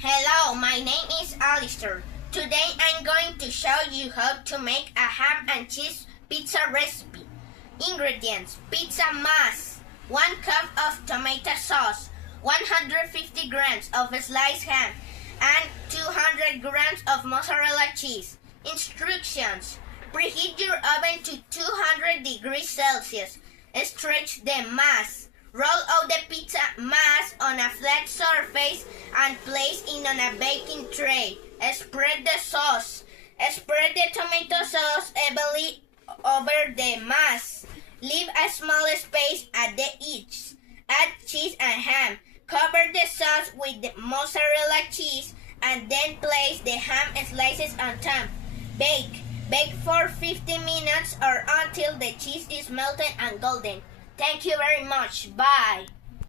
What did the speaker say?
Hello, my name is Allister. Today I'm going to show you how to make a ham and cheese pizza recipe. Ingredients: pizza mass, 1 cup of tomato sauce, 150 grams of sliced ham, and 200 grams of mozzarella cheese. Instructions: preheat your oven to 200 degrees Celsius. Stretch the mass. Roll out the pizza mass on a flat surface and place it on a baking tray. Spread the sauce. Spread the tomato sauce evenly over the mass. Leave a small space at the edges. Add cheese and ham. Cover the sauce with the mozzarella cheese and then place the ham slices on top. Bake. Bake for 50 minutes or until the cheese is melted and golden. Thank you very much. Bye.